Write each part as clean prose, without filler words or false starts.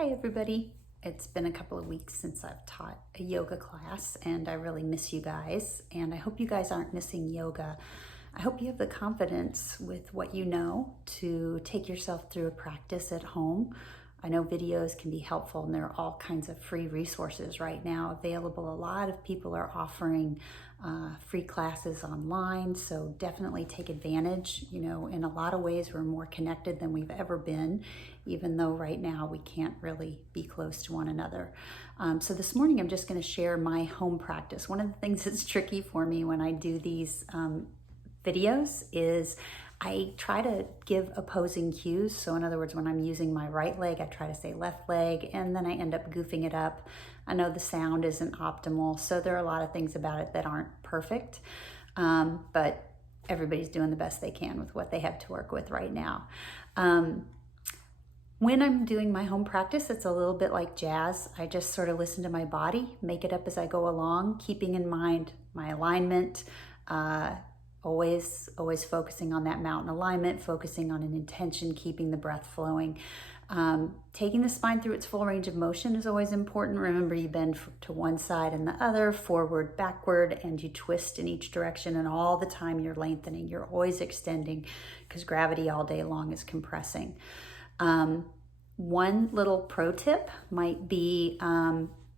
Hi everybody. It's been a couple of weeks since I've taught a yoga class and I really miss you guys, and I hope you guys aren't missing yoga. I hope you have the confidence with what you know to take yourself through a practice at home. I know videos can be helpful and there are all kinds of free resources right now available. A lot of people are offering free classes online, so definitely take advantage. You know, in a lot of ways we're more connected than we've ever been, even though right now we can't really be close to one another. So this morning I'm just going to share my home practice. One of the things that's tricky for me when I do these videos is I try to give opposing cues. So in other words, when I'm using my right leg, I try to say left leg, and then I end up goofing it up. I know the sound isn't optimal, so there are a lot of things about it that aren't perfect, but everybody's doing the best they can with what they have to work with right now. When I'm doing my home practice, it's a little bit like jazz. I just sort of listen to my body, make it up as I go along, keeping in mind my alignment, always focusing on that mountain alignment, focusing on an intention, keeping the breath flowing. Taking the spine through its full range of motion is always important. Remember, you bend to one side and the other, forward, backward, and you twist in each direction, and all the time you're lengthening. You're always extending because gravity all day long is compressing. One little pro tip might be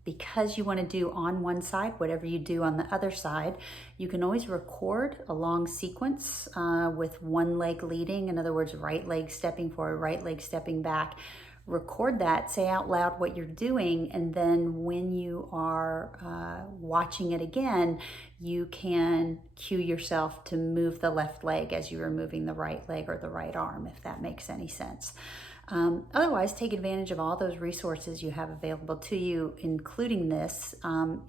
because you want to do on one side whatever you do on the other side, you can always record a long sequence with one leg leading. In other words, right leg stepping forward, right leg stepping back. Record that, say out loud what you're doing, and then when you are watching it again, you can cue yourself to move the left leg as you are moving the right leg or the right arm, if that makes any sense. Otherwise, take advantage of all those resources you have available to you, including this.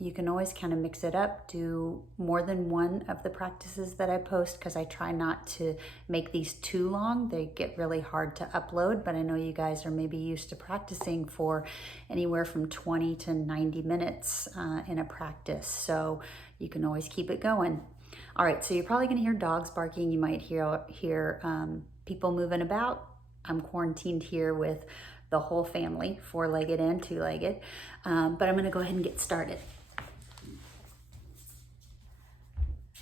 You can always kind of mix it up, do more than one of the practices that I post, because I try not to make these too long. They get really hard to upload, but I know you guys are maybe used to practicing for anywhere from 20 to 90 minutes in a practice, so you can always keep it going. All right, so you're probably going to hear dogs barking. You might hear people moving about. I'm quarantined here with the whole family, four-legged and two-legged, but I'm going to go ahead and get started.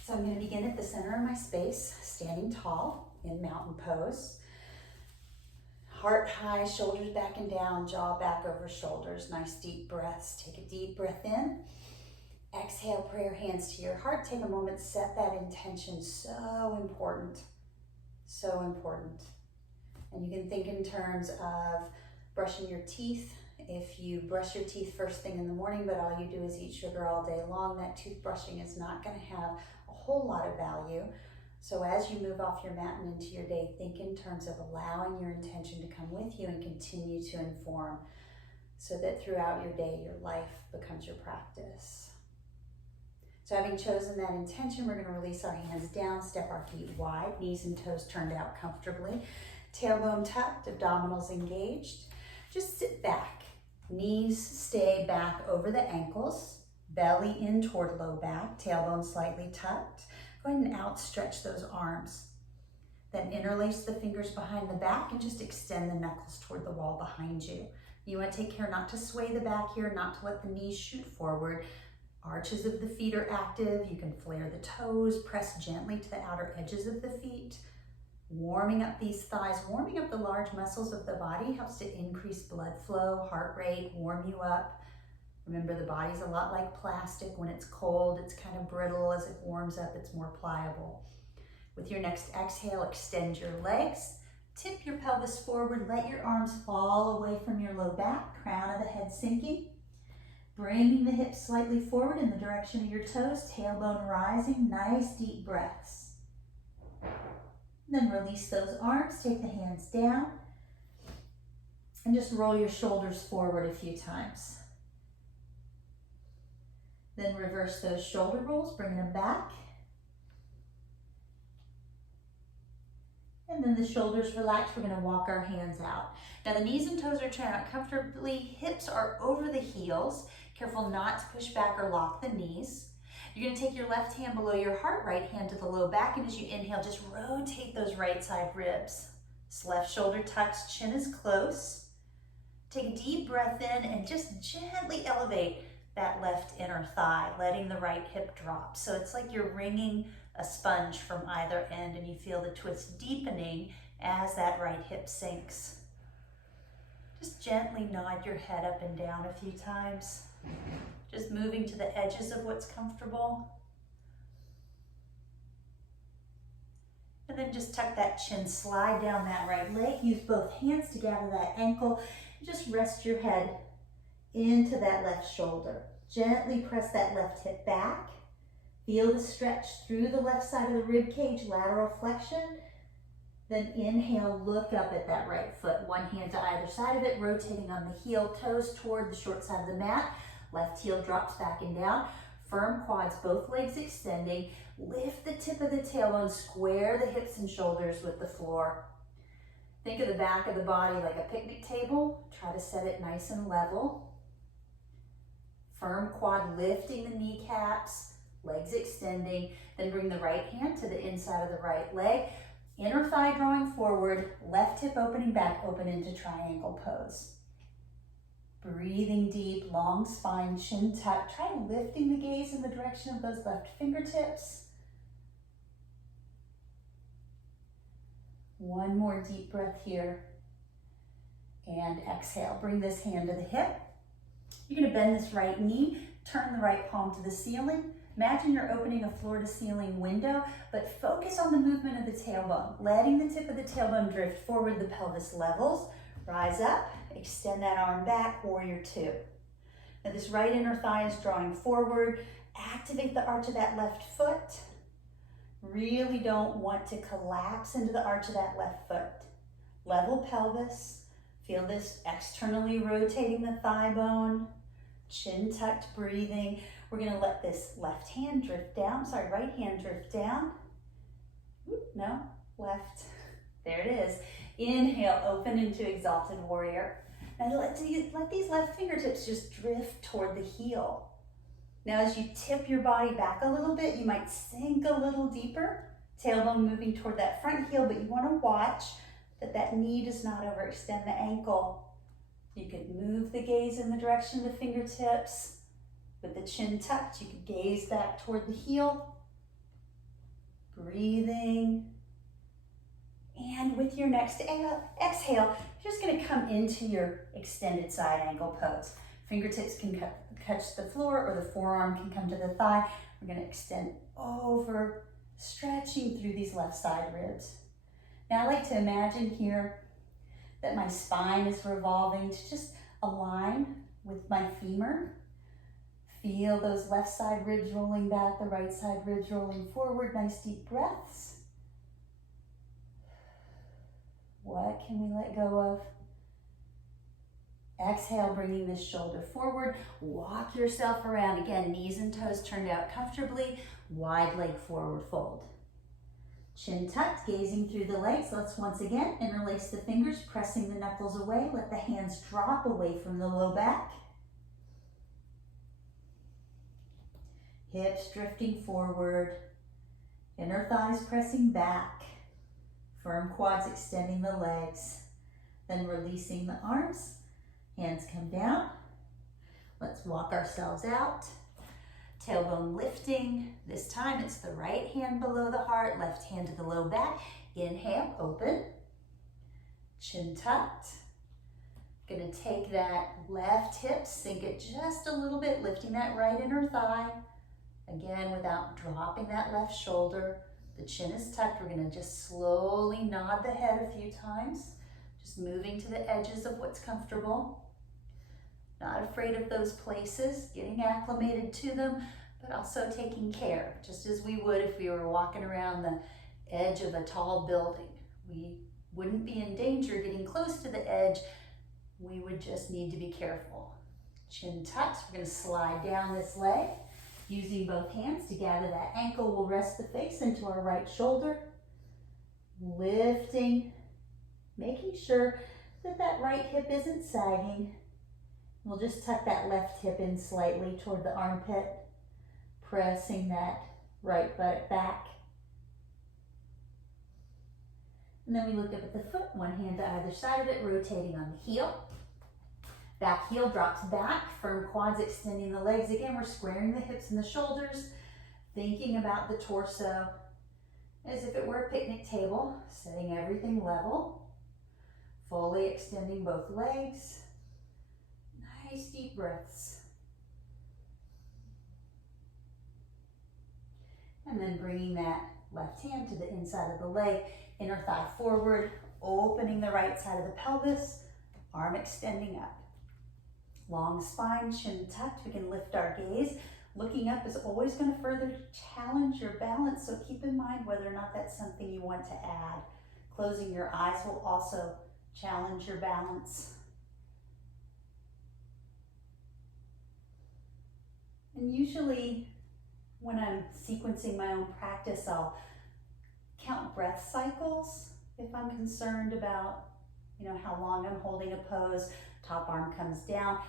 So I'm going to begin at the center of my space, standing tall in mountain pose. Heart high, shoulders back and down, jaw back over shoulders. Nice deep breaths. Take a deep breath in. Exhale, pray your hands to your heart. Take a moment, set that intention. So important. So important. And you can think in terms of brushing your teeth. If you brush your teeth first thing in the morning, but all you do is eat sugar all day long, that toothbrushing is not going to have a whole lot of value. So as you move off your mat and into your day, think in terms of allowing your intention to come with you and continue to inform, so that throughout your day, your life becomes your practice. So having chosen that intention, we're going to release our hands down, step our feet wide, knees and toes turned out comfortably. Tailbone tucked, abdominals engaged. Just sit back. Knees stay back over the ankles, belly in toward low back, tailbone slightly tucked. Go ahead and outstretch those arms. Then interlace the fingers behind the back and just extend the knuckles toward the wall behind you. You want to take care not to sway the back here, not to let the knees shoot forward. Arches of the feet are active. You can flare the toes, press gently to the outer edges of the feet. Warming up these thighs, warming up the large muscles of the body helps to increase blood flow, heart rate, warm you up. Remember, the body's a lot like plastic. When it's cold, it's kind of brittle. As it warms up, it's more pliable. With your next exhale, extend your legs, tip your pelvis forward, let your arms fall away from your low back, crown of the head sinking. Bringing the hips slightly forward in the direction of your toes, tailbone rising, nice deep breaths. Then release those arms, take the hands down, and just roll your shoulders forward a few times. Then reverse those shoulder rolls, bring them back. And then the shoulders relax, we're gonna walk our hands out. Now the knees and toes are turned out comfortably, hips are over the heels. Careful not to push back or lock the knees. You're going to take your left hand below your heart, right hand to the low back, and as you inhale, just rotate those right side ribs. Left shoulder tucks, chin is close. Take a deep breath in and just gently elevate that left inner thigh, letting the right hip drop. So it's like you're wringing a sponge from either end and you feel the twist deepening as that right hip sinks. Just gently nod your head up and down a few times. Just moving to the edges of what's comfortable. And then just tuck that chin, slide down that right leg. Use both hands to gather that ankle. Just rest your head into that left shoulder. Gently press that left hip back. Feel the stretch through the left side of the rib cage, lateral flexion. Then inhale, look up at that right foot. One hand to either side of it, rotating on the heel, toes toward the short side of the mat. Left heel drops back and down. Firm quads, both legs extending. Lift the tip of the tailbone, square the hips and shoulders with the floor. Think of the back of the body like a picnic table. Try to set it nice and level. Firm quad, lifting the kneecaps, legs extending. Then bring the right hand to the inside of the right leg. Inner thigh drawing forward, left hip opening back, open into triangle pose. Breathing deep, long spine, chin tucked. Try lifting the gaze in the direction of those left fingertips. One more deep breath here. And exhale. Bring this hand to the hip. You're going to bend this right knee, turn the right palm to the ceiling. Imagine you're opening a floor-to-ceiling window, but focus on the movement of the tailbone, letting the tip of the tailbone drift forward, the pelvis levels. Rise up, extend that arm back, warrior two. Now this right inner thigh is drawing forward. Activate the arch of that left foot. Really don't want to collapse into the arch of that left foot. Level pelvis. Feel this externally rotating the thigh bone. Chin tucked breathing. We're gonna let this left hand drift down. Right hand drift down. No, left. There it is. Inhale, open into exalted warrior. Now let these left fingertips just drift toward the heel. Now as you tip your body back a little bit, you might sink a little deeper. Tailbone moving toward that front heel, but you wanna watch that knee does not overextend the ankle. You could move the gaze in the direction of the fingertips. With the chin tucked, you could gaze back toward the heel. Breathing. And with your next exhale, you're just gonna come into your extended side angle pose. Fingertips can touch the floor or the forearm can come to the thigh. We're gonna extend over, stretching through these left side ribs. Now I like to imagine here that my spine is revolving to just align with my femur. Feel those left side ribs rolling back, the right side ribs rolling forward. Nice deep breaths. What can we let go of? Exhale, bringing this shoulder forward. Walk yourself around. Again, knees and toes turned out comfortably. Wide leg forward fold. Chin tucked, gazing through the legs. Let's once again interlace the fingers, pressing the knuckles away. Let the hands drop away from the low back. Hips drifting forward. Inner thighs pressing back. Firm quads extending the legs. Then releasing the arms. Hands come down. Let's walk ourselves out. Tailbone lifting. This time it's the right hand below the heart, left hand to the low back. Inhale, open. Chin tucked. Gonna take that left hip, sink it just a little bit, lifting that right inner thigh. Again, without dropping that left shoulder. The chin is tucked. We're gonna just slowly nod the head a few times. Just moving to the edges of what's comfortable. Not afraid of those places, getting acclimated to them, but also taking care, just as we would if we were walking around the edge of a tall building. We wouldn't be in danger getting close to the edge. We would just need to be careful. Chin tucked. We're going to slide down this leg. Using both hands to gather that ankle, we'll rest the face into our right shoulder. Lifting, making sure that that right hip isn't sagging. We'll just tuck that left hip in slightly toward the armpit, pressing that right butt back. And then we look up at the foot, one hand to either side of it, rotating on the heel. Back heel drops back, firm quads, extending the legs. Again, we're squaring the hips and the shoulders, thinking about the torso as if it were a picnic table, setting everything level, fully extending both legs. Nice deep breaths. And then bringing that left hand to the inside of the leg, inner thigh forward, opening the right side of the pelvis, arm extending up. Long spine, chin tucked. We can lift our gaze. Looking up is always going to further challenge your balance, so keep in mind whether or not that's something you want to add. Closing your eyes will also challenge your balance. And usually when I'm sequencing my own practice, I'll count breath cycles if I'm concerned about, how long I'm holding a pose. Top arm comes down,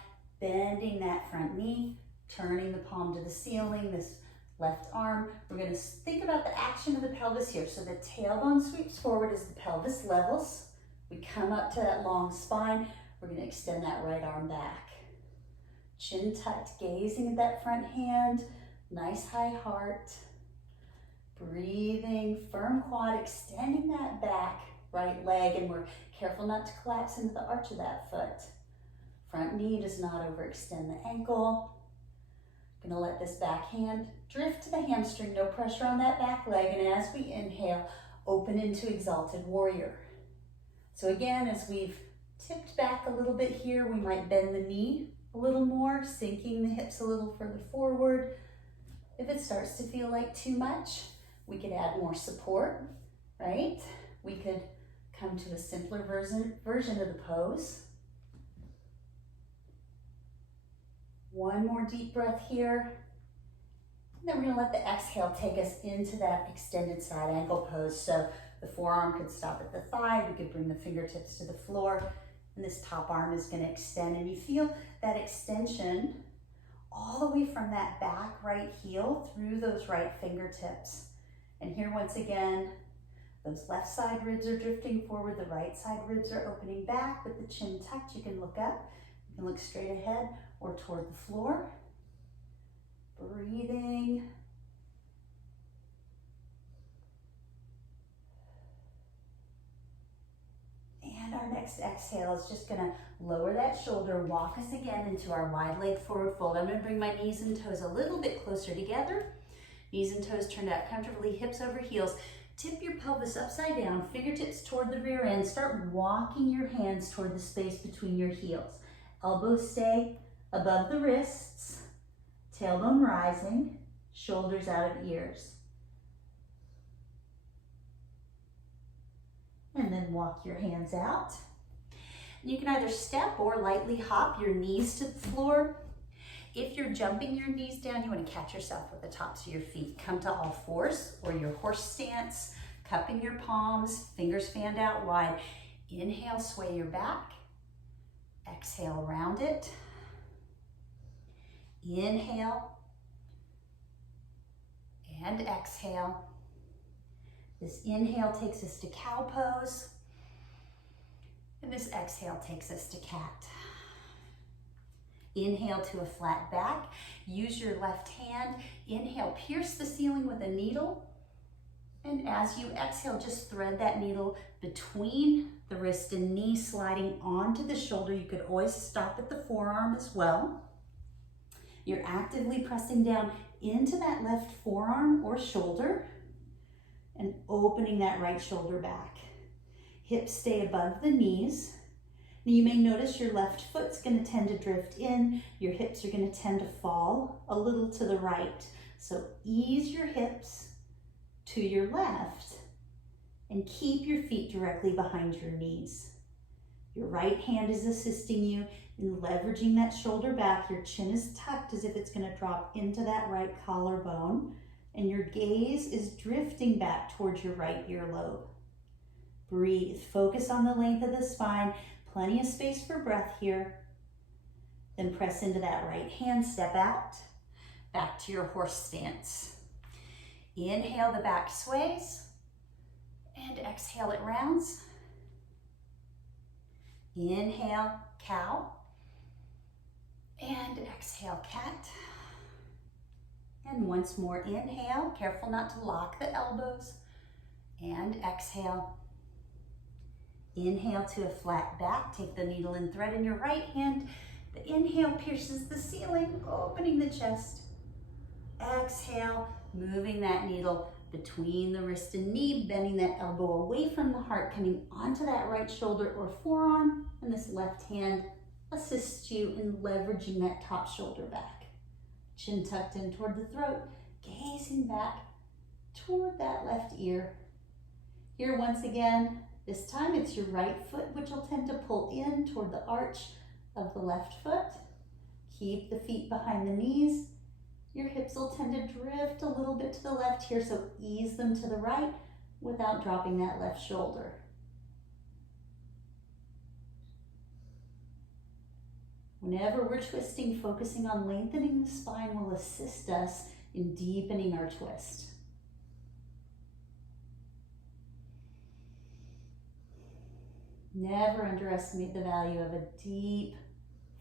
bending that front knee, turning the palm to the ceiling, this left arm. We're going to think about the action of the pelvis here. So the tailbone sweeps forward as the pelvis levels. We come up to that long spine. We're going to extend that right arm back. Chin tucked, gazing at that front hand. Nice high heart. Breathing, firm quad, extending that back right leg, and we're careful not to collapse into the arch of that foot. Front knee does not overextend the ankle. Gonna let this back hand drift to the hamstring, no pressure on that back leg, and as we inhale, open into exalted warrior. So again, as we've tipped back a little bit here, we might bend the knee a little more, sinking the hips a little further forward. If it starts to feel like too much, we could add more support, right? We could come to a simpler version of the pose. One more deep breath here. And then we're gonna let the exhale take us into that extended side ankle pose. So the forearm could stop at the thigh, we could bring the fingertips to the floor, and this top arm is gonna extend. And you feel that extension all the way from that back right heel through those right fingertips. And here once again, those left side ribs are drifting forward, the right side ribs are opening back with the chin tucked. You can look up, you can look straight ahead or toward the floor. Breathing. And our next exhale is just gonna lower that shoulder, walk us again into our wide leg forward fold. I'm gonna bring my knees and toes a little bit closer together. Knees and toes turned out comfortably, hips over heels. Tip your pelvis upside down, fingertips toward the rear end. Start walking your hands toward the space between your heels. Elbows stay above the wrists, tailbone rising, shoulders out of ears. And then walk your hands out. You can either step or lightly hop your knees to the floor. If you're jumping your knees down, you want to catch yourself with the tops of your feet. Come to all fours or your horse stance, cupping your palms, fingers fanned out wide. Inhale, sway your back. Exhale, round it. Inhale and exhale. This inhale takes us to cow pose, and this exhale takes us to cat. Inhale to a flat back. Use your left hand. Inhale, pierce the ceiling with a needle. And as you exhale, just thread that needle between the wrist and knee, sliding onto the shoulder. You could always stop at the forearm as well. You're actively pressing down into that left forearm or shoulder and opening that right shoulder back. Hips stay above the knees. Now you may notice your left foot's going to tend to drift in. Your hips are going to tend to fall a little to the right. So ease your hips to your left and keep your feet directly behind your knees. Your right hand is assisting you in leveraging that shoulder back. Your chin is tucked as if it's going to drop into that right collarbone, and your gaze is drifting back towards your right earlobe. Breathe. Focus on the length of the spine. Plenty of space for breath here. Then press into that right hand, step out, back to your horse stance. Inhale, the back sways, and exhale, it rounds. Inhale, cow. And exhale, cat. And once more, inhale, careful not to lock the elbows. And exhale. Inhale to a flat back. Take the needle and thread in your right hand. The inhale pierces the ceiling, opening the chest. Exhale, moving that needle between the wrist and knee, bending that elbow away from the heart, coming onto that right shoulder or forearm, and this left hand assists you in leveraging that top shoulder back. Chin tucked in toward the throat, gazing back toward that left ear. Here once again, this time it's your right foot which will tend to pull in toward the arch of the left foot. Keep the feet behind the knees. Your hips will tend to drift a little bit to the left here, so ease them to the right without dropping that left shoulder. Whenever we're twisting, focusing on lengthening the spine will assist us in deepening our twist. Never underestimate the value of a deep,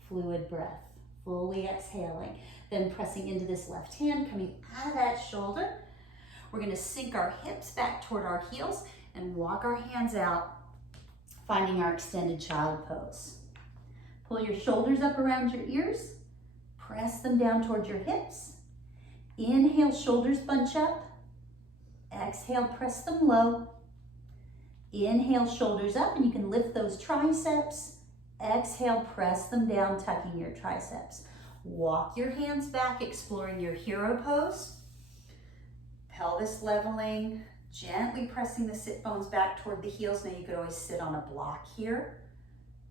fluid breath. Fully exhaling, then pressing into this left hand, coming out of that shoulder. We're going to sink our hips back toward our heels and walk our hands out, finding our extended child pose. Pull your shoulders up around your ears, press them down toward your hips. Inhale, shoulders bunch up. Exhale, press them low. Inhale, shoulders up, and you can lift those triceps. Exhale, press them down, tucking your triceps. Walk your hands back, exploring your hero pose. Pelvis leveling, gently pressing the sit bones back toward the heels. Now you could always sit on a block here.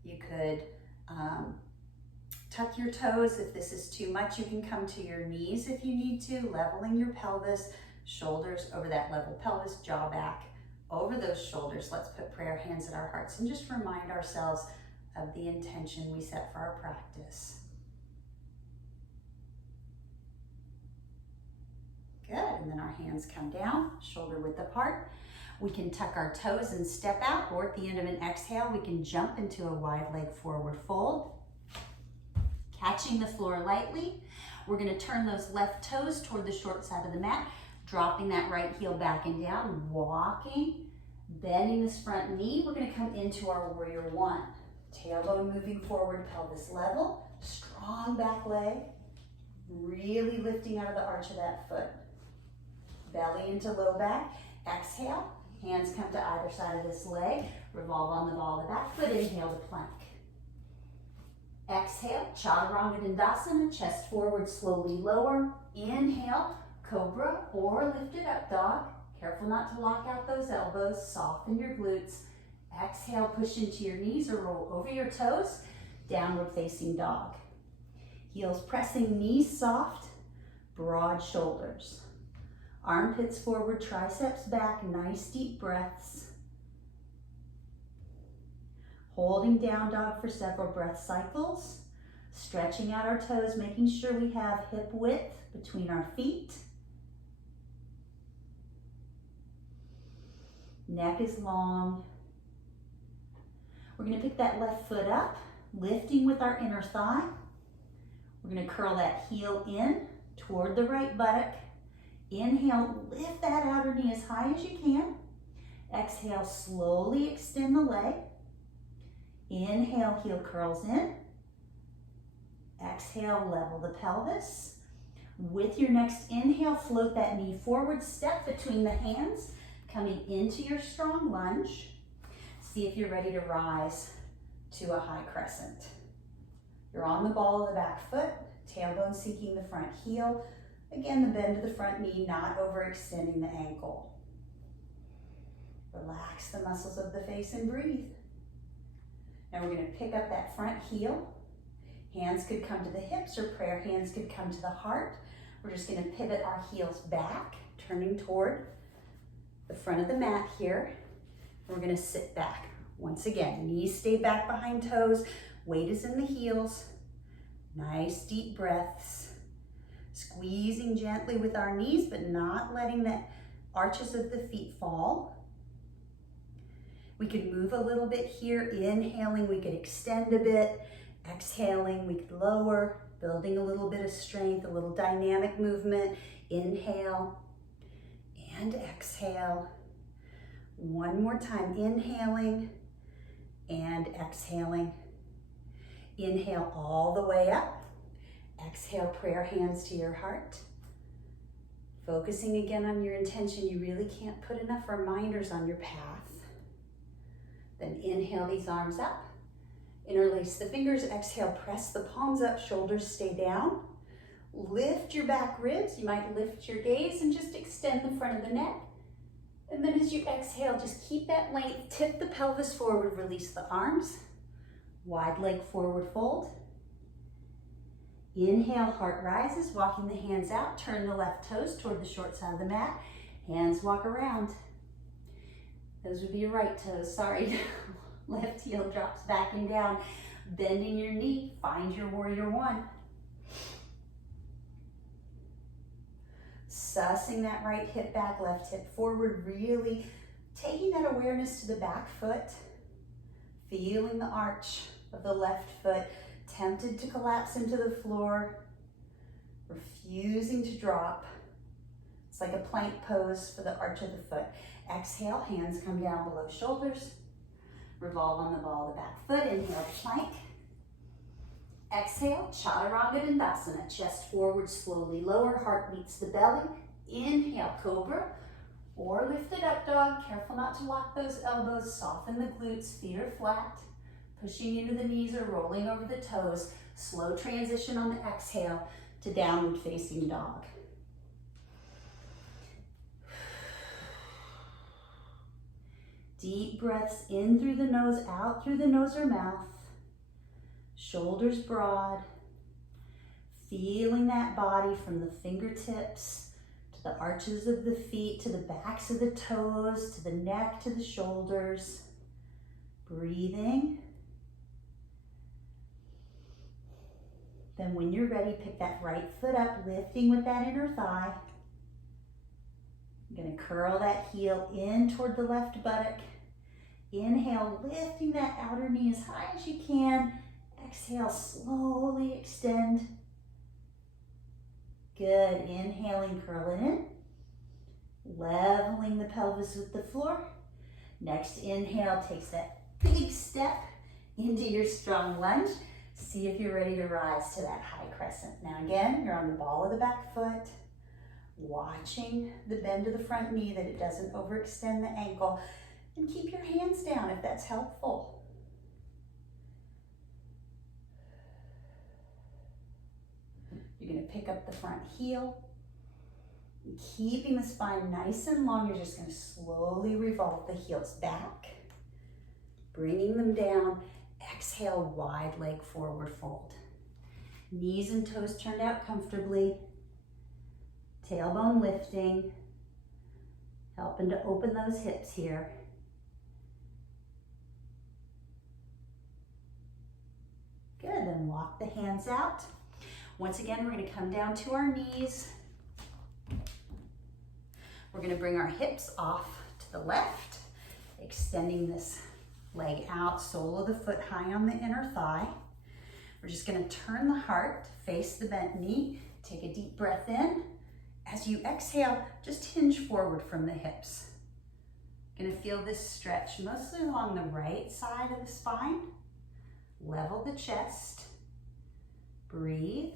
You could tuck your toes. If this is too much, you can come to your knees if you need to, leveling your pelvis, shoulders over that level pelvis, jaw back over those shoulders. Let's put prayer hands at our hearts and just remind ourselves of the intention we set for our practice. Good, and then our hands come down, shoulder width apart. We can tuck our toes and step out, or at the end of an exhale, we can jump into a wide leg forward fold. Catching the floor lightly, we're gonna turn those left toes toward the short side of the mat, dropping that right heel back and down, walking, bending this front knee. We're gonna come into our warrior one. Tailbone moving forward, pelvis level, strong back leg, really lifting out of the arch of that foot. Belly into low back, exhale, hands come to either side of this leg, revolve on the ball of the back foot, inhale to plank. Exhale, Chaturanga Dandasana, chest forward, slowly lower. Inhale, Cobra or lifted up dog. Careful not to lock out those elbows, soften your glutes. Exhale, push into your knees or roll over your toes, downward facing dog. Heels pressing, knees soft, broad shoulders. Armpits forward, triceps back, nice deep breaths. Holding down dog for several breath cycles. Stretching out our toes, making sure we have hip width between our feet. Neck is long. We're going to pick that left foot up, lifting with our inner thigh. We're going to curl that heel in toward the right buttock. Inhale, lift that outer knee as high as you can. Exhale, slowly extend the leg. Inhale, heel curls in. Exhale, level the pelvis. With your next inhale, float that knee forward, step between the hands, coming into your strong lunge. See if you're ready to rise to a high crescent. You're on the ball of the back foot, tailbone sinking the front heel. Again, the bend of the front knee, not overextending the ankle. Relax the muscles of the face and breathe. Now we're going to pick up that front heel. Hands could come to the hips or prayer hands could come to the heart. We're just going to pivot our heels back, turning toward the front of the mat here. We're going to sit back. Once again, knees stay back behind toes. Weight is in the heels. Nice deep breaths. Squeezing gently with our knees, but not letting the arches of the feet fall. We could move a little bit here. Inhaling, we could extend a bit. Exhaling, we could lower, building a little bit of strength, a little dynamic movement. Inhale and exhale. One more time, inhaling and exhaling. Inhale all the way up. Exhale, prayer hands to your heart. Focusing again on your intention. You really can't put enough reminders on your path. Then inhale these arms up. Interlace the fingers. Exhale, press the palms up, shoulders stay down. Lift your back ribs. You might lift your gaze and just extend the front of the neck. And then as you exhale, just keep that length. Tip the pelvis forward, release the arms. Wide leg forward fold. Inhale, heart rises, walking the hands out. Turn the left toes toward the short side of the mat. Hands walk around. Those would be your right toes, sorry. Left heel drops back and down. Bending your knee, find your warrior one. Sussing that right hip back, left hip forward, really taking that awareness to the back foot, feeling the arch of the left foot, tempted to collapse into the floor, refusing to drop. It's like a plank pose for the arch of the foot. Exhale, hands come down below shoulders, revolve on the ball of the back foot, inhale, plank. Exhale, Chaturanga Dandasana, chest forward, slowly lower, heart meets the belly. Inhale, Cobra, or lifted up dog. Careful not to lock those elbows, soften the glutes, feet are flat. Pushing into the knees or rolling over the toes. Slow transition on the exhale to downward facing dog. Deep breaths in through the nose, out through the nose or mouth. Shoulders broad. Feeling that body from the fingertips to the arches of the feet, to the backs of the toes, to the neck, to the shoulders. Breathing. Then when you're ready, pick that right foot up, lifting with that inner thigh. You're going to curl that heel in toward the left buttock. Inhale, lifting that outer knee as high as you can. Exhale, slowly extend. Good. Inhaling, curl it in. Leveling the pelvis with the floor. Next inhale takes that big step into your strong lunge. See if you're ready to rise to that high crescent. Now again, you're on the ball of the back foot, watching the bend of the front knee that it doesn't overextend the ankle, and keep your hands down if that's helpful. You're going to pick up the front heel, keeping the spine nice and long. You're just going to slowly revolve the heels back, bringing them down. Exhale, wide leg forward fold. Knees and toes turned out comfortably. Tailbone lifting. Helping to open those hips here. Good, then walk the hands out. Once again, we're going to come down to our knees. We're going to bring our hips off to the left, extending this leg out, sole of the foot high on the inner thigh. We're just going to turn the heart, face the bent knee, take a deep breath in. As you exhale, just hinge forward from the hips. Going to feel this stretch mostly along the right side of the spine. Level the chest. Breathe.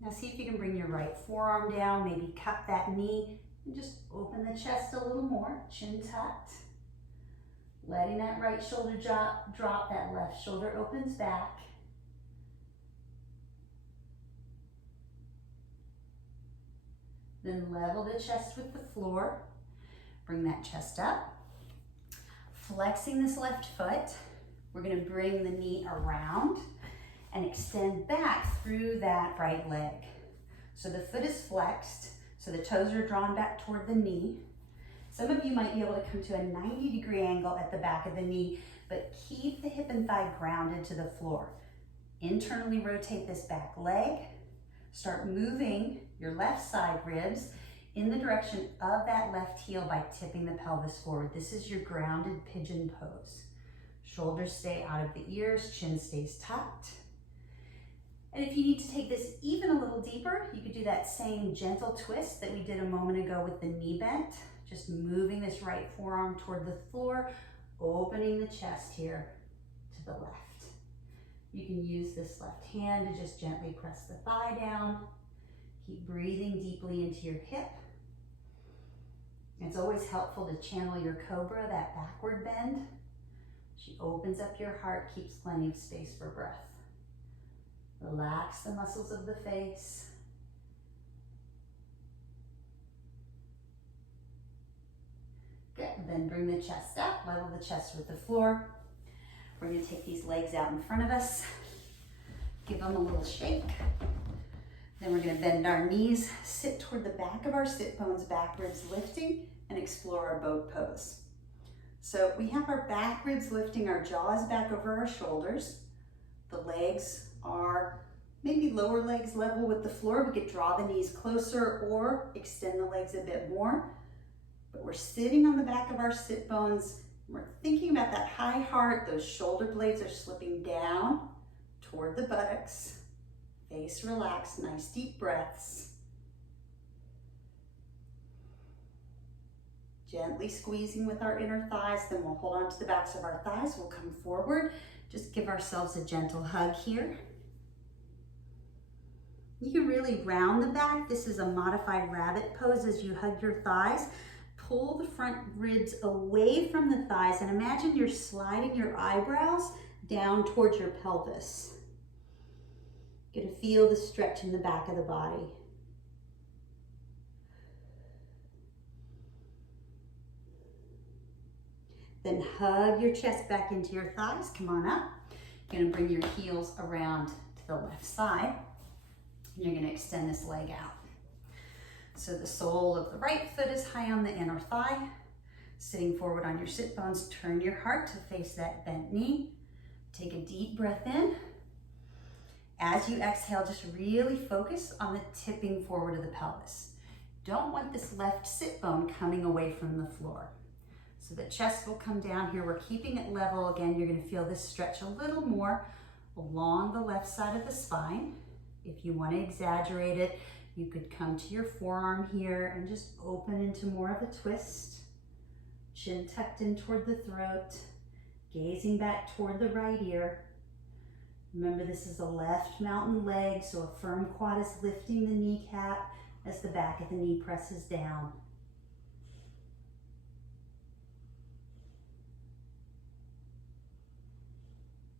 Now see if you can bring your right forearm down, maybe cup that knee, and just open the chest a little more, chin tucked. Letting that right shoulder drop, that left shoulder opens back. Then level the chest with the floor. Bring that chest up. Flexing this left foot, we're going to bring the knee around and extend back through that right leg. So the foot is flexed, so the toes are drawn back toward the knee. Some of you might be able to come to a 90-degree angle at the back of the knee, but keep the hip and thigh grounded to the floor. Internally rotate this back leg. Start moving your left side ribs in the direction of that left heel by tipping the pelvis forward. This is your grounded pigeon pose. Shoulders stay out of the ears, chin stays tucked. And if you need to take this even a little deeper, you could do that same gentle twist that we did a moment ago with the knee bent. Just moving this right forearm toward the floor, opening the chest here to the left. You can use this left hand to just gently press the thigh down. Keep breathing deeply into your hip. It's always helpful to channel your cobra, that backward bend. She opens up your heart, keeps plenty of space for breath. Relax the muscles of the face. Good, then bring the chest up, level the chest with the floor. We're gonna take these legs out in front of us, give them a little shake. Then we're gonna bend our knees, sit toward the back of our sit bones, back ribs lifting, and explore our boat pose. So we have our back ribs lifting, our jaws back over our shoulders. The legs are maybe lower legs level with the floor. We could draw the knees closer or extend the legs a bit more. But we're sitting on the back of our sit bones. We're thinking about that high heart. Those shoulder blades are slipping down toward the buttocks. Face relaxed, nice deep breaths. Gently squeezing with our inner thighs, then we'll hold on to the backs of our thighs. We'll come forward. Just give ourselves a gentle hug here. You can really round the back. This is a modified rabbit pose as you hug your thighs. Pull the front ribs away from the thighs and imagine you're sliding your eyebrows down towards your pelvis. You're gonna feel the stretch in the back of the body. Then hug your chest back into your thighs. Come on up. You're gonna bring your heels around to the left side. You're gonna extend this leg out. So the sole of the right foot is high on the inner thigh. Sitting forward on your sit bones, turn your heart to face that bent knee. Take a deep breath in. As you exhale, just really focus on the tipping forward of the pelvis. Don't want this left sit bone coming away from the floor. So the chest will come down here. We're keeping it level. Again, you're gonna feel this stretch a little more along the left side of the spine. If you wanna exaggerate it, you could come to your forearm here and just open into more of a twist. Chin tucked in toward the throat, gazing back toward the right ear. Remember, this is a left mountain leg, so a firm quad is lifting the kneecap as the back of the knee presses down.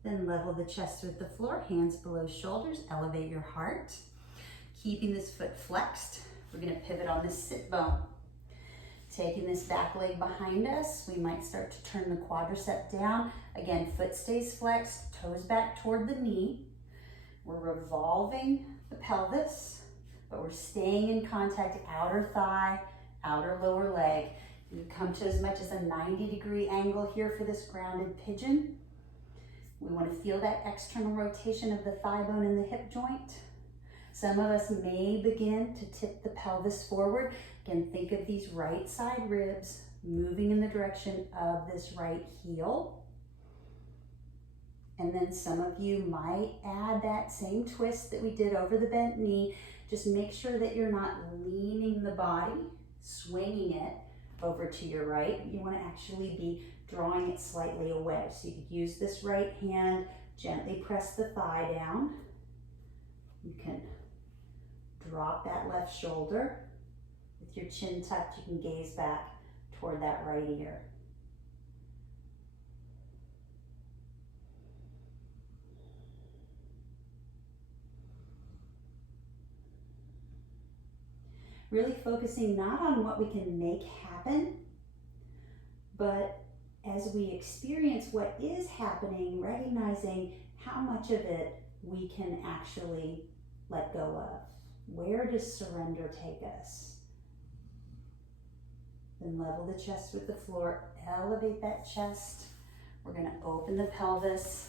Then level the chest with the floor, hands below shoulders, elevate your heart. Keeping this foot flexed, we're gonna pivot on this sit bone. Taking this back leg behind us, we might start to turn the quadricep down. Again, foot stays flexed, toes back toward the knee. We're revolving the pelvis, but we're staying in contact, outer thigh, outer lower leg. You come to as much as a 90-degree angle here for this grounded pigeon. We want to feel that external rotation of the thigh bone and the hip joint. Some of us may begin to tip the pelvis forward. Again, think of these right side ribs moving in the direction of this right heel. And then some of you might add that same twist that we did over the bent knee. Just make sure that you're not leaning the body, swinging it over to your right. You want to actually be drawing it slightly away. So you could use this right hand, gently press the thigh down. You can drop that left shoulder. With your chin tucked, you can gaze back toward that right ear. Really focusing not on what we can make happen, but as we experience what is happening, recognizing how much of it we can actually let go of. Where does surrender take us? Then level the chest with the floor, elevate that chest. We're gonna open the pelvis,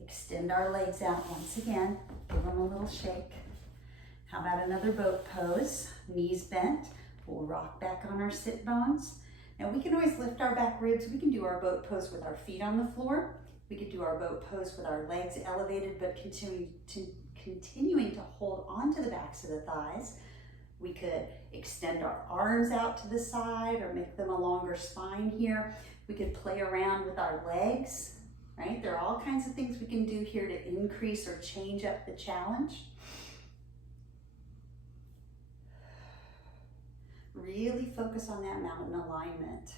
extend our legs out once again, give them a little shake. How about another boat pose? Knees bent, we'll rock back on our sit bones. Now we can always lift our back ribs. We can do our boat pose with our feet on the floor. We could do our boat pose with our legs elevated, but continuing to hold onto the backs of the thighs. We could extend our arms out to the side or make them a longer spine here. We could play around with our legs, right? There are all kinds of things we can do here to increase or change up the challenge. Really focus on that mountain alignment.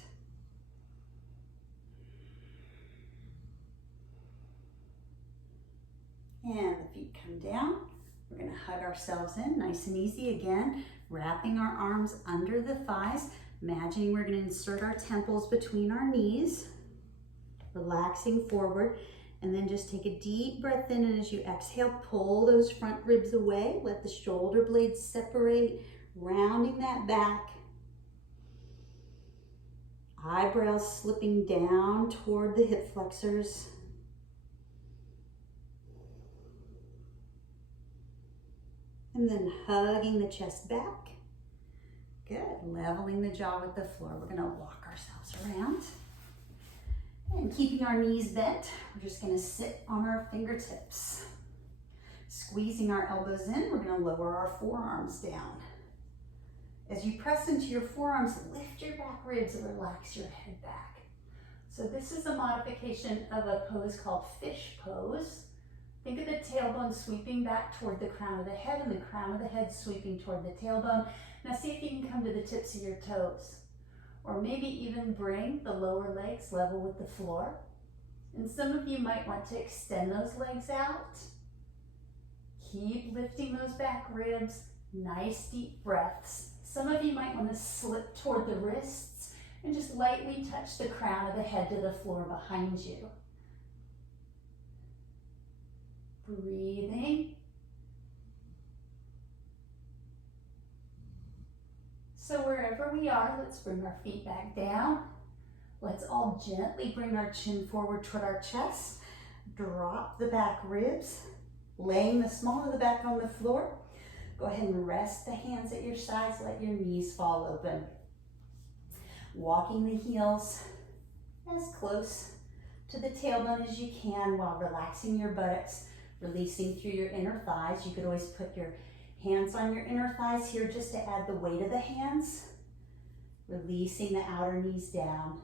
And the feet come down. We're going to hug ourselves in, nice and easy again, wrapping our arms under the thighs, imagining we're going to insert our temples between our knees, relaxing forward, and then just take a deep breath in, and as you exhale, pull those front ribs away, let the shoulder blades separate, rounding that back. Eyebrows slipping down toward the hip flexors. And then hugging the chest back. Good, leveling the jaw with the floor. We're gonna walk ourselves around. And keeping our knees bent, we're just gonna sit on our fingertips. Squeezing our elbows in, we're gonna lower our forearms down. As you press into your forearms, lift your back ribs and relax your head back. So this is a modification of a pose called fish pose. Think of the tailbone sweeping back toward the crown of the head and the crown of the head sweeping toward the tailbone. Now see if you can come to the tips of your toes. Or maybe even bring the lower legs level with the floor. And some of you might want to extend those legs out. Keep lifting those back ribs. Nice deep breaths. Some of you might want to slip toward the wrists and just lightly touch the crown of the head to the floor behind you. Breathing. So wherever we are, let's bring our feet back down. Let's all gently bring our chin forward toward our chest. Drop the back ribs, laying the small of the back on the floor. Go ahead and rest the hands at your sides, let your knees fall open. Walking the heels as close to the tailbone as you can while relaxing your buttocks, releasing through your inner thighs. You could always put your hands on your inner thighs here just to add the weight of the hands. Releasing the outer knees down.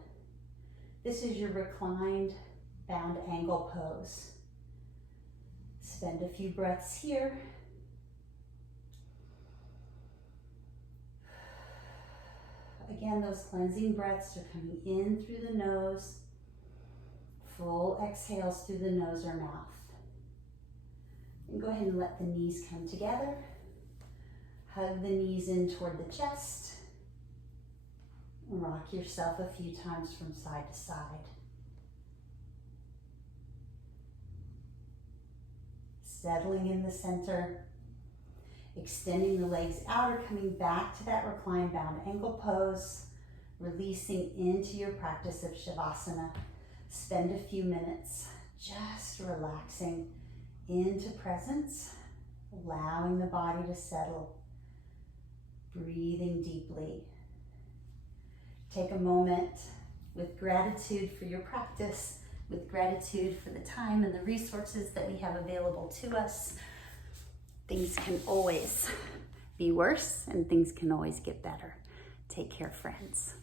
This is your reclined bound angle pose. Spend a few breaths here. Again, those cleansing breaths are coming in through the nose. Full exhales through the nose or mouth. And go ahead and let the knees come together. Hug the knees in toward the chest. And rock yourself a few times from side to side. Settling in the center. Extending the legs out or coming back to that reclined bound ankle pose. Releasing into your practice of Shavasana. Spend a few minutes just relaxing into presence, allowing the body to settle, breathing deeply. Take a moment with gratitude for your practice, with gratitude for the time and the resources that we have available to us. Things can always be worse and things can always get better. Take care, friends.